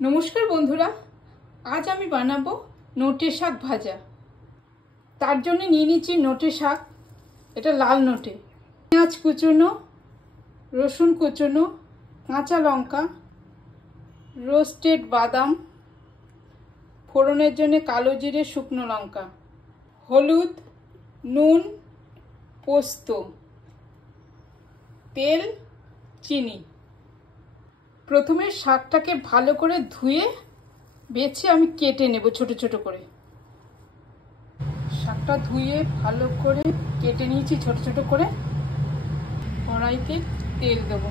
নমস্কার বন্ধুরা, আজ আমি বানাবো নোটে শাক ভাজা। তার জন্য নিয়ে নিচ্ছি নোটে শাক, এটা লাল নোটে, পেঁয়াজ কুচনো, রসুন কুচনো, কাঁচা লঙ্কা, রোস্টেড বাদাম, ফোড়নের জন্য কালো জিরে, শুকনো লঙ্কা, হলুদ, নুন, পোস্ত, তেল, চিনি। প্রথমে শাকটাকে ভালো করে ধুয়ে বেছে আমি কেটে নেব ছোট ছোট করে। শাকটা ধুয়ে ভালো করে কেটে নিয়েছি ছোট ছোট করে। কড়াইতে তেল দেব,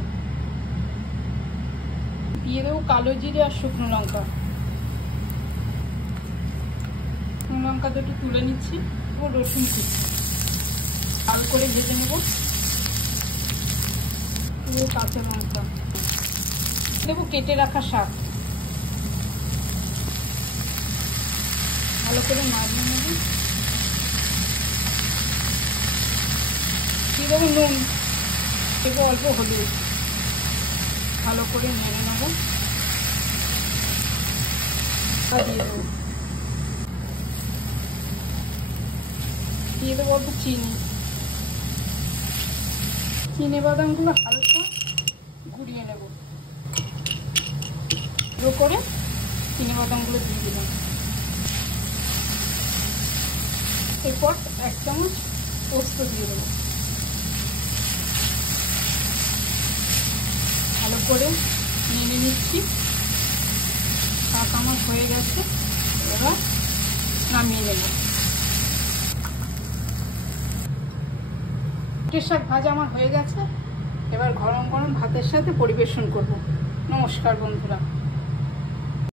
দিয়ে দেবো কালো জিরে আর শুকনো লঙ্কা। শুকনো লঙ্কা দুটো তুলে নিচ্ছি ও রসুন কুচি ভালো করে ভেজে নেব। পুরো কাঁচা লঙ্কা দেবো, কেটে রাখা শাক ভালো করে নাড়িয়ে নেব। দিয়ে দেবো নুন, দেবো অল্প হলুদ, ভালো করে নেড়ে নেব। দিয়ে দেবো অল্প চিনি। চিনি বাদামগুলো হালকা ঘুরিয়ে নেব করে চিনি বাদামগুলো দিয়ে দিলাম। এরপর 1 চামচ পোস্ত দিয়ে দেবো। ভালো করে নেড়ে নিচ্ছি। শাক আমার হয়ে গেছে, এবার নামিয়ে নেব। নোটে শাক ভাজা আমার হয়ে গেছে, এবার গরম গরম ভাতের সাথে পরিবেশন করব। নমস্কার বন্ধুরা।